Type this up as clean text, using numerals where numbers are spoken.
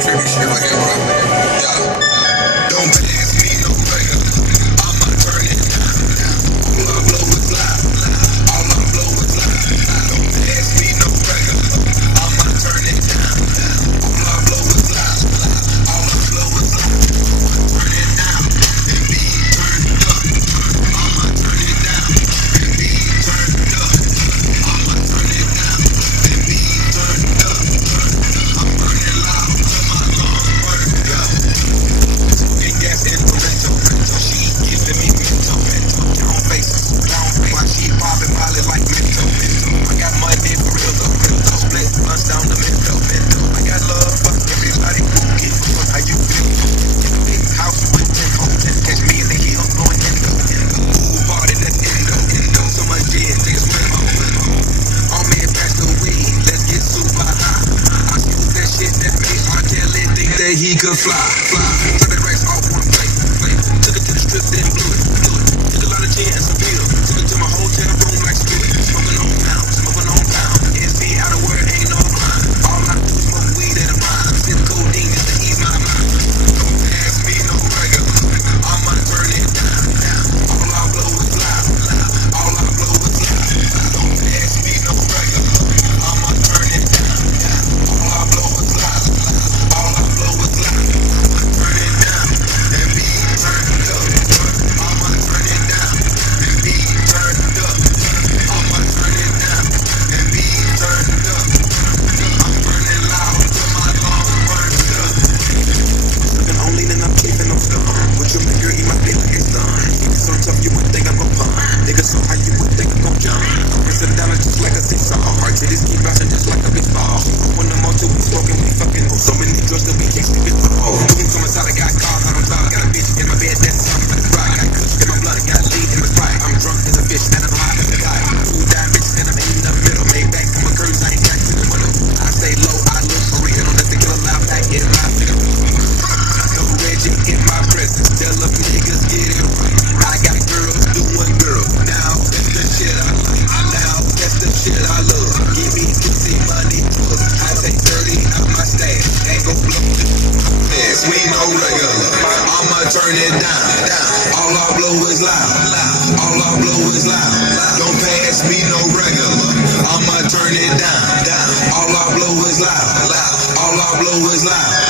trippy shit right here, bro. Yeah. Don't pass me no regular. I'ma turn it down. All I blow is loud. All I blow is loud. Don't pass me no regular. I'ma turn it down. All I blow is loud. All I blow is loud. Turn it down and be turned up. I'ma turn it down and be turned up. I'ma turn it down and be turned up. I'm burning loud till my lungs burned up. Smoking gas in Toronto. She giving me mental. Down faces, why she popping Molly like mental. I got money for real though. Split blunts down the middle. I got love for everybody who gives a fuck how you feel. Big house with 10 hotels. Catch me in the hills blowing endo. Pool party that's endo. So much gin, niggas win on me and pass the weed. Let's get super high. I smoke that shit that made R. Kelly think that he could fly. Turn the racks off one plate. Took it to the strip, then blew it. Took a lot of gin and some beer. Took it to my hotel room like screw it. Smoking on pound. NC out of where ain't no crime. All I do is smoke weed and a rhyme. Sip codeine just to ease my mind. Don't pass me no regular. I'ma turn it down. All I blow is loud. All I blow is loud. Don't pass me no regular. I'ma turn it down. All I blow is loud. All I blow is loud. Turn it down and be turned up. I'ma turn it down and be turned up. I'ma turn it down and be turned up. I'm burning loud till my lungs burned up. Sipping on lean and I'm keeping no stuff. What you make her eat my feet like it's done. Niggas so tough you would think I'm a pun. Niggas so high you would think I'm gon' jump. I'm pressing down just like a seesaw. Hard titties keep bouncing just like a big ball. When I'm on two, we smoking, we fucking. So many drugs that we can't sleep it. Doing so much I got cars out on top. Got a bitch in my bed that's something for the ride. Got kush in my blood, got lead in my sprite. I'm drunk as a fish and I'm high as a guy. Two dime bitches and I'm in the middle. Made back from my curves, I ain't got to the window. I stay low, I look original. Let the killer loud back in my figure. No Reggie in my presence. Tell them niggas get it right. I got girls doing girl. Now that's the shit I like. Now that's the shit I love. Give me pussy money. I take 30 out my stash. Ain't gon' blow this. Yes, we no regular. I'ma turn it down. All I blow is loud. All I blow is loud. Don't pass me no regular. I'ma turn it down. All I blow is loud. All I blow is loud.